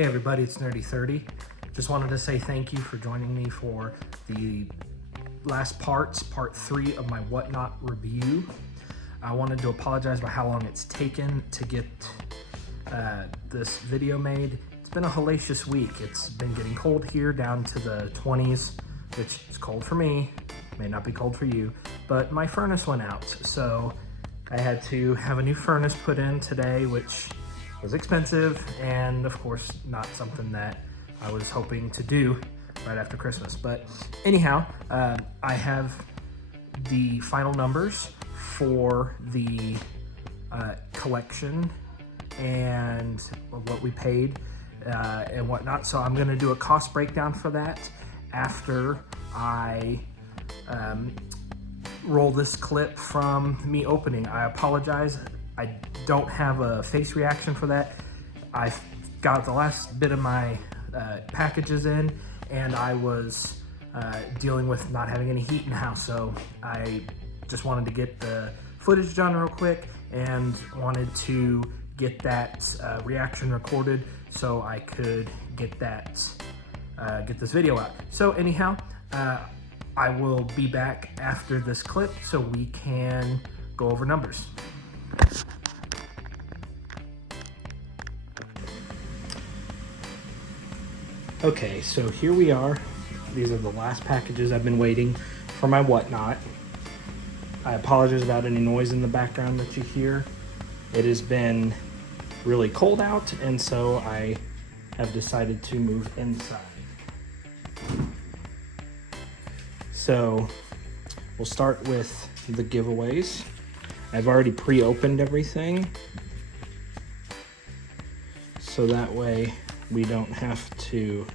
Hey everybody, it's Nerdy30. Just wanted to say thank you for joining me for the last part 3 of my Whatnot review. I wanted to apologize about how long it's taken to get this video made. It's been a hellacious week. It's been getting cold here, down to the 20s, which is cold for me, may not be cold for you, but my furnace went out, so I had to have a new furnace put in today, which was expensive and of course not something that I was hoping to do right after Christmas. But anyhow, I have the final numbers for the collection and what we paid and whatnot. So I'm gonna do a cost breakdown for that after I roll this clip from me opening. I apologize. I don't have a face reaction for that. I've got the last bit of my packages in, and I was dealing with not having any heat in the house, so I just wanted to get the footage done real quick and wanted to get that reaction recorded so I could get that get this video out. So anyhow, I will be back after this clip so we can go over numbers. Okay, so here we are. These are the last packages. I've been waiting for my Whatnot. I apologize about any noise in the background that you hear. It has been really cold out, and so I have decided to move inside. So we'll start with the giveaways. I've already pre-opened everything, so that way we don't have to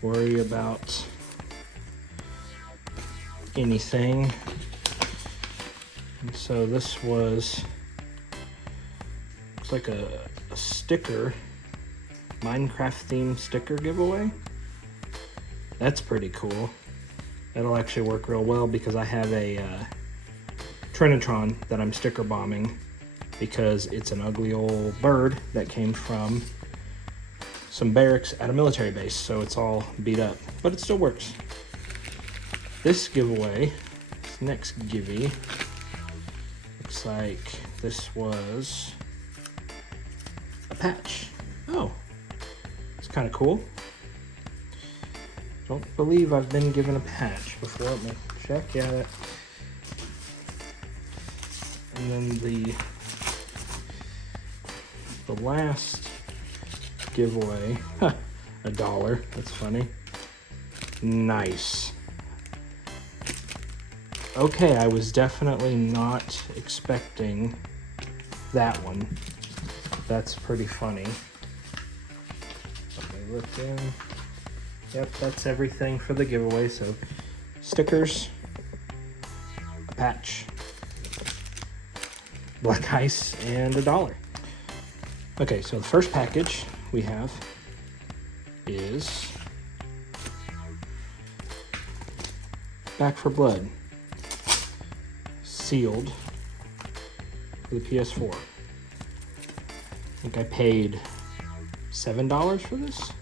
worry about anything. And so this was, looks like a sticker, Minecraft themed sticker giveaway. That's pretty cool. That'll actually work real well because I have a Trinitron that I'm sticker bombing because it's an ugly old bird that came from some barracks at a military base, so it's all beat up, but it still works. This giveaway, this next givey, looks like this was a patch. Oh, it's kind of cool. Don't believe I've been given a patch before. Let me check. Yeah, that. And then the last giveaway, $1. That's funny. Nice. Okay, I was definitely not expecting that one. That's pretty funny. Let me look in. Yep, that's everything for the giveaway. So stickers, a patch, black ice, and $1. Okay, so the first package we have is Back 4 Blood, sealed for the PS4. I think I paid $7 for this.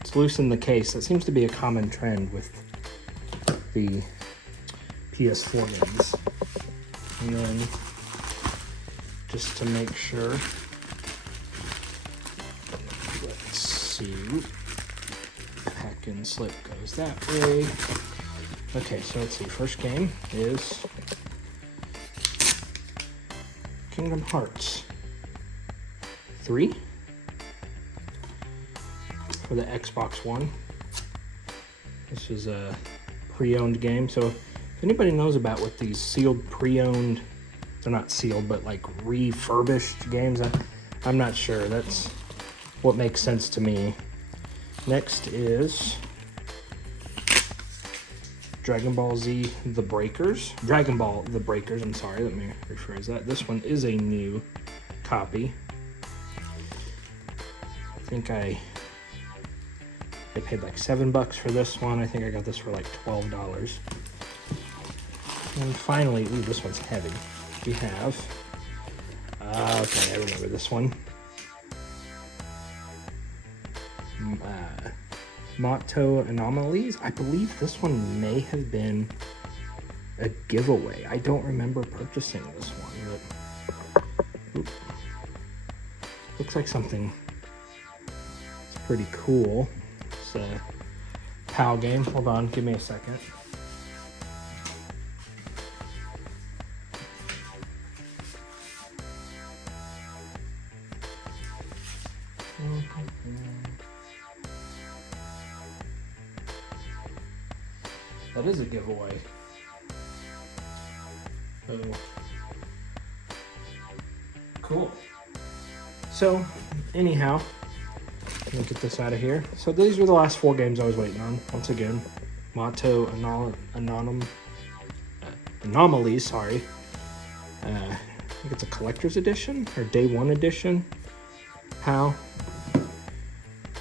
It's loose in the case. That seems to be a common trend with the PS4 games. And then, just to make sure, let's see, pack and slip goes that way. Okay, so let's see, first game is Kingdom Hearts 3 for the Xbox One. This is a pre-owned game, so if anybody knows about what these sealed pre-owned, they're not sealed, but like refurbished games, I'm not sure. That's what makes sense to me. Next is Dragon Ball Z The Breakers. Dragon Ball The Breakers, I'm sorry, let me rephrase that. This one is a new copy. I think I paid like $7 for this one. I think I got this for like $12. And finally, ooh, this one's heavy. We have, okay, I remember this one. Motto Anomalies. I believe this one may have been a giveaway. I don't remember purchasing this one, but looks like something. It's pretty cool. It's a PAL game. Hold on, give me a second. That is a giveaway. Oh. Cool. So, anyhow, let me get this out of here. So these were the last 4 games I was waiting on. Once again, Motto Anomalies, sorry. I think it's a collector's edition or day 1 edition. PAL.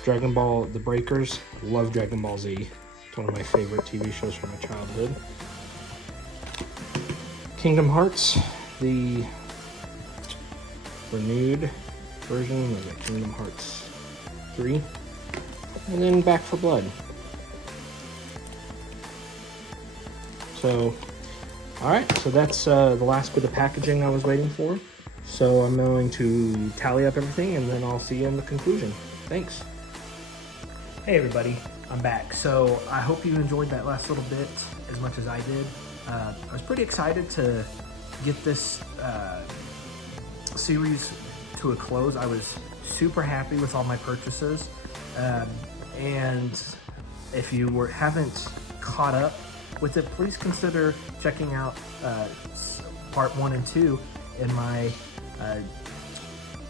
Dragon Ball The Breakers. Love Dragon Ball Z. It's one of my favorite TV shows from my childhood. Kingdom Hearts, the renewed version of the Kingdom Hearts 3. And then Back 4 Blood. So, alright, so that's the last bit of packaging I was waiting for. So I'm going to tally up everything and then I'll see you in the conclusion. Thanks. Hey everybody, I'm back. So I hope you enjoyed that last little bit as much as I did. I was pretty excited to get this series to a close. I was super happy with all my purchases. And if you haven't caught up with it, please consider checking out part 1 and 2 in my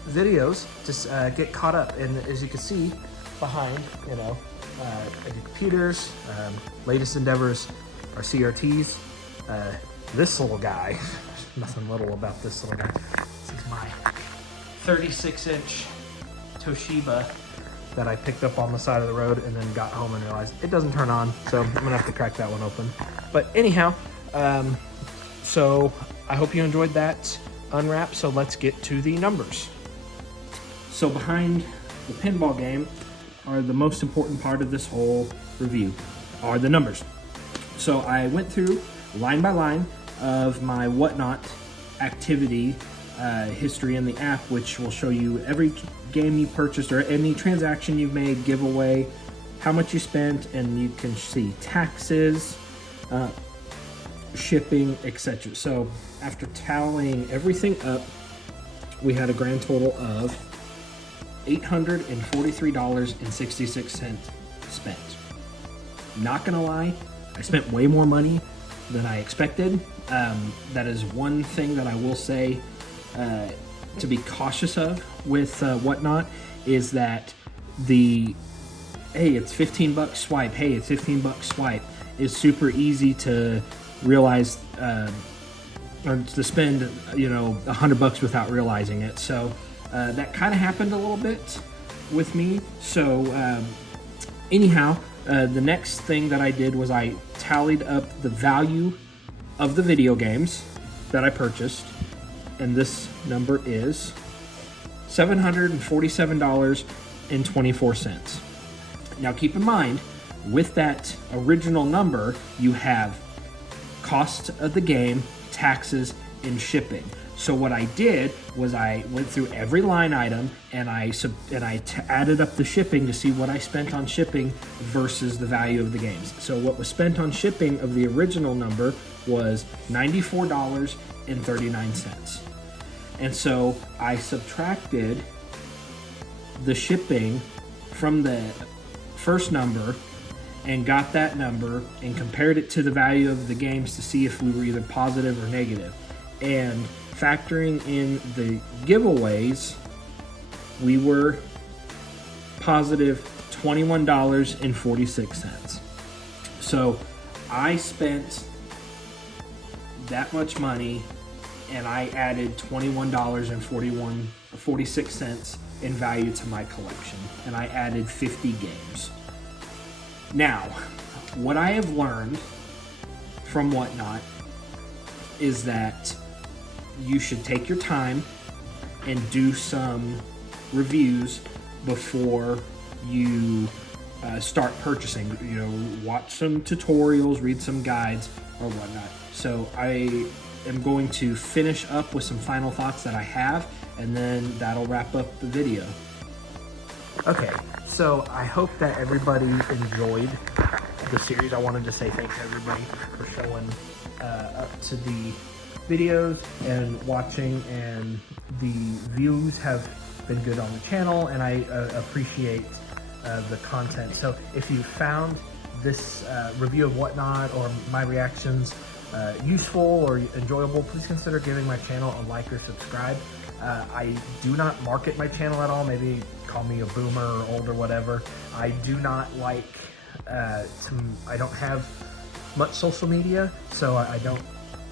videos to get caught up. And as you can see behind, I do computers, latest endeavors are CRTs. This little guy, nothing little about this little guy. This is my 36-inch Toshiba that I picked up on the side of the road and then got home and realized it doesn't turn on, so I'm gonna have to crack that one open. But anyhow, so I hope you enjoyed that unwrap, so let's get to the numbers. So behind the pinball game are the most important part of this whole review, are the numbers. So I went through line by line of my Whatnot activity history in the app, which will show you every game you purchased or any transaction you've made, giveaway, how much you spent, and you can see taxes, shipping, etc. So after tallying everything up, we had a grand total of $843.66 spent. Not gonna lie, I spent way more money than I expected. That is one thing that I will say to be cautious of with Whatnot, is that hey, it's 15 bucks swipe, hey, it's 15 bucks swipe, is super easy to realize, or to spend, $100 without realizing it. So that kind of happened a little bit with me. So anyhow, the next thing that I did was I tallied up the value of the video games that I purchased, and this number is $747.24. Now keep in mind, with that original number, you have cost of the game, taxes, and shipping. So what I did was I went through every line item and I added up the shipping to see what I spent on shipping versus the value of the games. So what was spent on shipping of the original number was $94.39. And so I subtracted the shipping from the first number and got that number and compared it to the value of the games to see if we were either positive or negative. And factoring in the giveaways, we were positive $21.46. So I spent that much money and I added $21.46 in value to my collection, and I added 50 games. Now, what I have learned from Whatnot is that you should take your time and do some reviews before you start purchasing. You know, watch some tutorials, read some guides or whatnot. So I am going to finish up with some final thoughts that I have, and then that'll wrap up the video. Okay, so I hope that everybody enjoyed the series. I wanted to say thanks to everybody for showing up to the videos and watching, and the views have been good on the channel, and I appreciate the content. So if you found this review of Whatnot or my reactions useful or enjoyable, please consider giving my channel a like or subscribe. I do not market my channel at all. Maybe call me a boomer or old or whatever. I do not like I don't have much social media, so I don't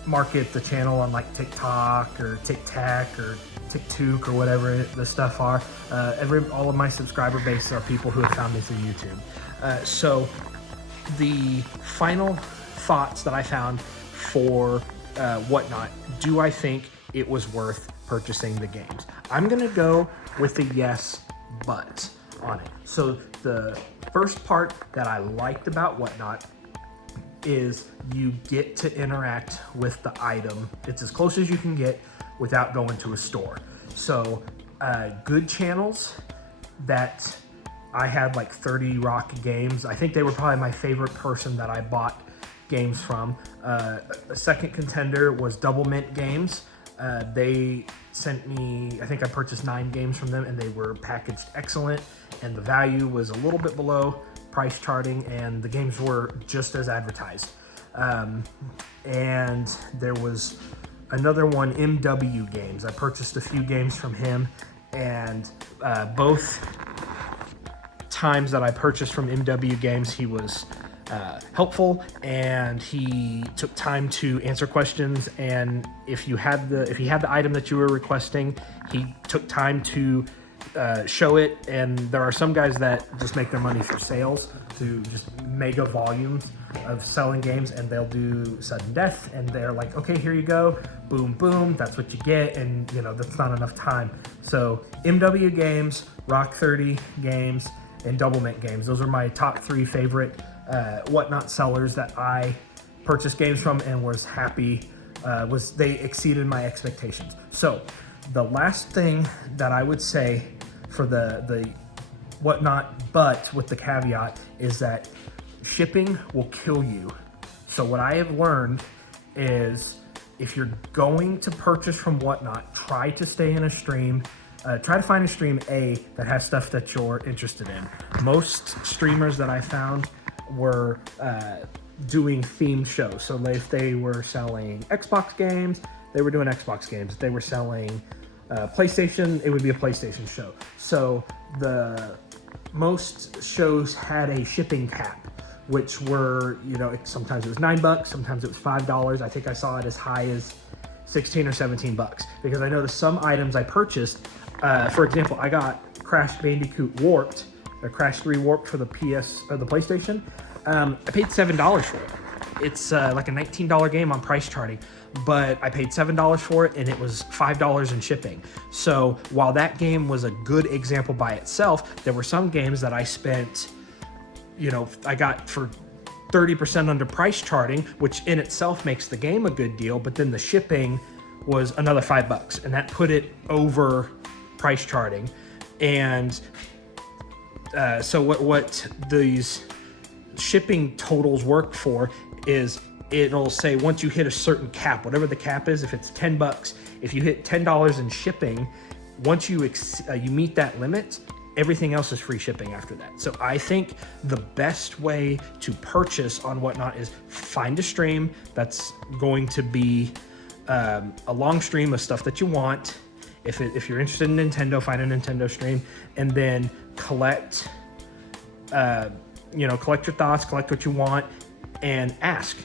market the channel on like TikTok or TikTok or TikTok or whatever the stuff are. All of my subscriber base are people who have found me through YouTube. So the final thoughts that I found for Whatnot, do I think it was worth purchasing the games? I'm gonna go with a yes, but on it. So the first part that I liked about Whatnot is you get to interact with the item. It's as close as you can get without going to a store. So good channels that I had like 30 Rock games. I think they were probably my favorite person that I bought games from. A second contender was Double Mint Games. They sent me, I think I purchased 9 games from them, and they were packaged excellent, and the value was a little bit below price charting, and the games were just as advertised. And there was another one, MW Games. I purchased a few games from him, and both times that I purchased from MW Games, he was helpful, and he took time to answer questions. And if he had the item that you were requesting, he took time to show it. And there are some guys that just make their money through sales, to just mega volumes of selling games, and they'll do sudden death, and they're like, okay, here you go, boom boom, that's what you get, and you know, that's not enough time. So MW Games, Rock 30 Games, and Double Mint Games, those are my top 3 favorite Whatnot sellers that I purchased games from and was happy. They exceeded my expectations. So the last thing that I would say for the Whatnot, but with the caveat, is that shipping will kill you. So what I have learned is, if you're going to purchase from Whatnot, try to stay in a stream. Try to find a stream that has stuff that you're interested in. Most streamers that I found were doing themed shows. So if they were selling Xbox games, they were doing Xbox games. If they were selling PlayStation, it would be a PlayStation show. So most shows had a shipping cap, which were, you know, sometimes it was $9, sometimes it was $5. I think I saw it as high as 16 or 17 bucks, because I noticed some items I purchased, for example, I got Crash Bandicoot Warped, or Crash 3 Warped for the the PlayStation. I paid $7 for it. It's like a $19 game on price charting, but I paid $7 for it, and it was $5 in shipping. So while that game was a good example by itself, there were some games that I spent, you know, I got for 30% under price charting, which in itself makes the game a good deal, but then the shipping was another $5, and that put it over price charting. And so what these shipping totals work for is, it'll say once you hit a certain cap, whatever the cap is, if it's $10, if you hit $10 in shipping, once you meet that limit, everything else is free shipping after that. So I think the best way to purchase on Whatnot is find a stream that's going to be a long stream of stuff that you want. If you're interested in Nintendo, find a Nintendo stream, and then collect collect your thoughts, collect what you want, and ask.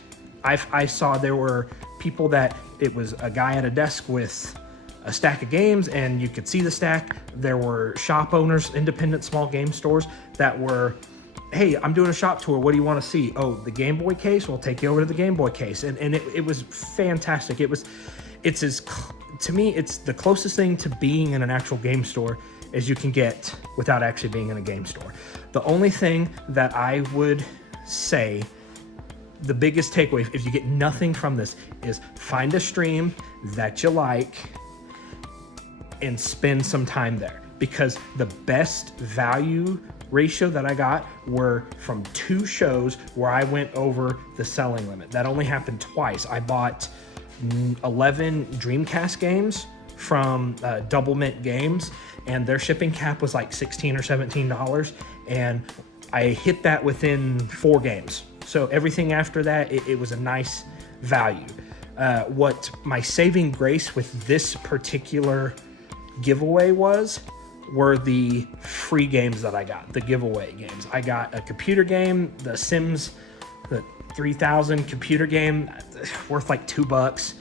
I saw there were people that it was a guy at a desk with a stack of games, and you could see the stack. There were shop owners, independent small game stores that were, hey, I'm doing a shop tour, what do you want to see? Oh, the Game Boy case? We'll take you over to the Game Boy case. And it was fantastic. It's as to me, it's the closest thing to being in an actual game store as you can get without actually being in a game store. The only thing that I would say, the biggest takeaway, if you get nothing from this, is find a stream that you like and spend some time there, because the best value ratio that I got were from 2 shows where I went over the selling limit. That only happened twice. I bought 11 Dreamcast games from Double Mint Games, and their shipping cap was like $16 or $17, and I hit that within 4 games. So everything after that, it was a nice value. What my saving grace with this particular giveaway were the free games that I got, the giveaway games. I got a computer game, the Sims, the 3000 computer game, worth like $2.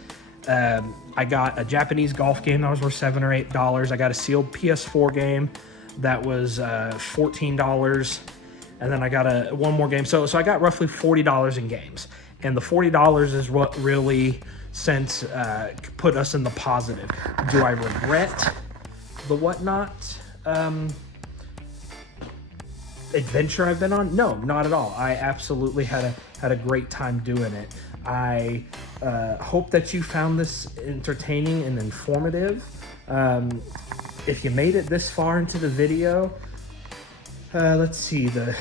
I got a Japanese golf game that was worth $7 or $8. I got a sealed PS4 game that was $14, and then I got one more game. So I got roughly $40 in games, and the $40 is what really put us in the positive. Do I regret the Whatnot adventure I've been on? No, not at all. I absolutely had a great time doing it. I hope that you found this entertaining and informative. If you made it this far into the video, let's see, the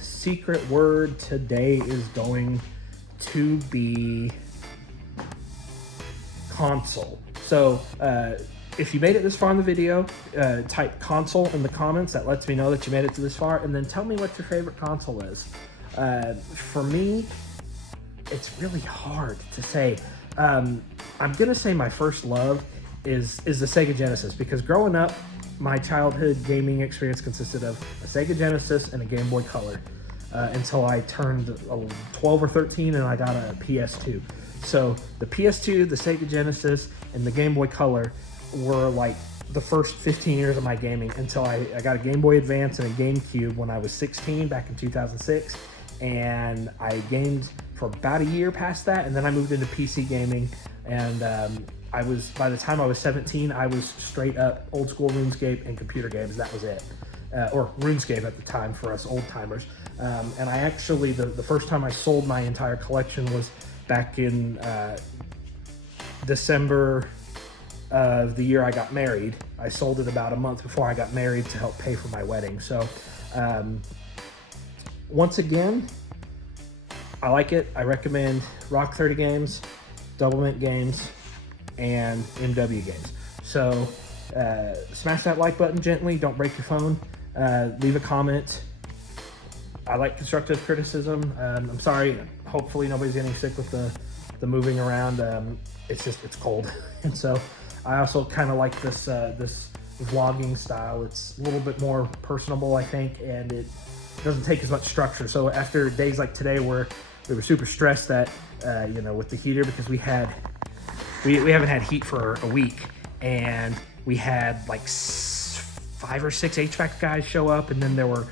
secret word today is going to be console. So if you made it this far in the video, type console in the comments. That lets me know that you made it to this far, and then tell me what your favorite console is. For me, it's really hard to say. I'm gonna say my first love is the Sega Genesis, because growing up, my childhood gaming experience consisted of a Sega Genesis and a Game Boy Color until I turned 12 or 13 and I got a PS2. So the PS2, the Sega Genesis, and the Game Boy Color were like the first 15 years of my gaming, until I got a Game Boy Advance and a GameCube when I was 16 back in 2006, and I gamed for about a year past that, and then I moved into PC gaming, and by the time I was 17, I was straight up old school RuneScape and computer games. That was it. Or RuneScape at the time for us old timers. And I actually, the first time I sold my entire collection was back in December of the year I got married. I sold it about a month before I got married to help pay for my wedding. So once again, I like it. I recommend Rock 30 Games, Double Mint Games, and MW Games. So smash that like button gently. Don't break your phone. Leave a comment. I like constructive criticism. I'm sorry. Hopefully nobody's getting sick with the moving around. It's cold, and so I also kind of like this vlogging style. It's a little bit more personable, I think, and it doesn't take as much structure. So after days like today where we were super stressed that with the heater, because we haven't had heat for a week, and we had like 5 or 6 HVAC guys show up, and then there were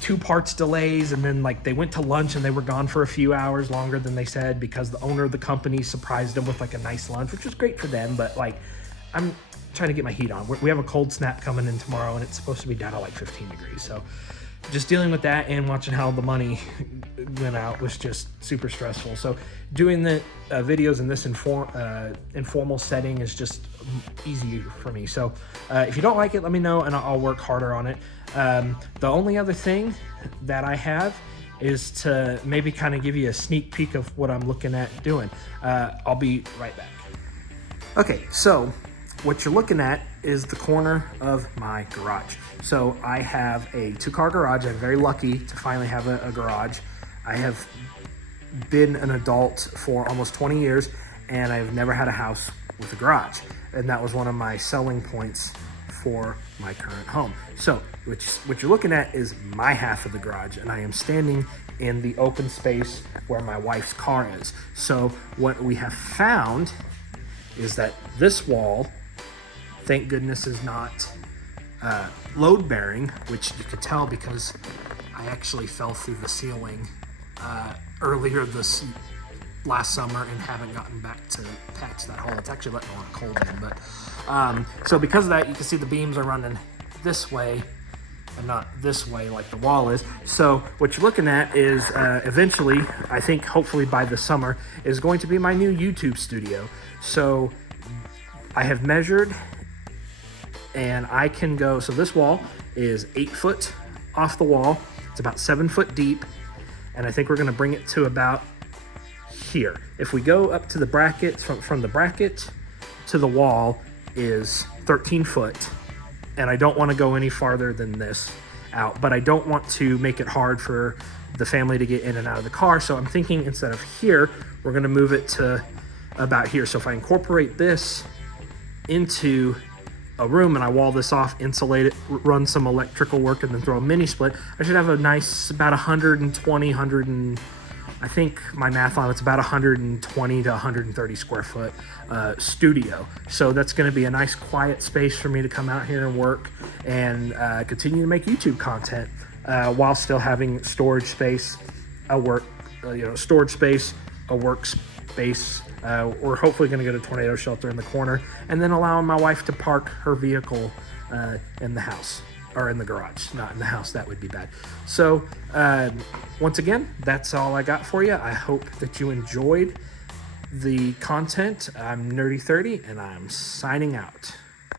2 parts delays, and then like they went to lunch and they were gone for a few hours longer than they said, because the owner of the company surprised them with like a nice lunch, which was great for them. But like, I'm trying to get my heat on. We have a cold snap coming in tomorrow, and it's supposed to be down to like 15 degrees. So just dealing with that and watching how the money went out was just super stressful. So doing the videos in this informal setting is just easy for me. So if you don't like it, let me know and I'll work harder on it. The only other thing that I have is to maybe kind of give you a sneak peek of what I'm looking at doing. I'll be right back. Okay, so what you're looking at is the corner of my garage. So I have a 2-car garage. I'm very lucky to finally have a garage. I have been an adult for almost 20 years, and I've never had a house with a garage. And that was one of my selling points for my current home. So what you're looking at is my half of the garage, and I am standing in the open space where my wife's car is. So what we have found is that this wall, thank goodness, is not load bearing, which you could tell because I actually fell through the ceiling earlier this last summer and haven't gotten back to patch that hole. It's actually letting a lot of cold in, but so because of that, you can see the beams are running this way and not this way like the wall is. So what you're looking at is eventually, I think hopefully by the summer, is going to be my new YouTube studio. So I have measured and I can go, so this wall is 8 foot off the wall. It's about 7 foot deep. And I think we're gonna bring it to about here. If we go up to the bracket, from the bracket to the wall is 13 foot. And I don't want to go any farther than this out, but I don't want to make it hard for the family to get in and out of the car. So I'm thinking instead of here, we're going to move it to about here. So if I incorporate this into a room and I wall this off, insulate it, run some electrical work, and then throw a mini split, I should have a nice about 120, I think my math on it's about 120 to 130 square foot studio. So that's going to be a nice quiet space for me to come out here and work and continue to make YouTube content while still having storage space, a storage space, a workspace. We're hopefully going to get a tornado shelter in the corner, and then allowing my wife to park her vehicle in the house. Or in the garage, not in the house. That would be bad. So once again, that's all I got for you. I hope that you enjoyed the content. I'm Nerdy30, and I'm signing out.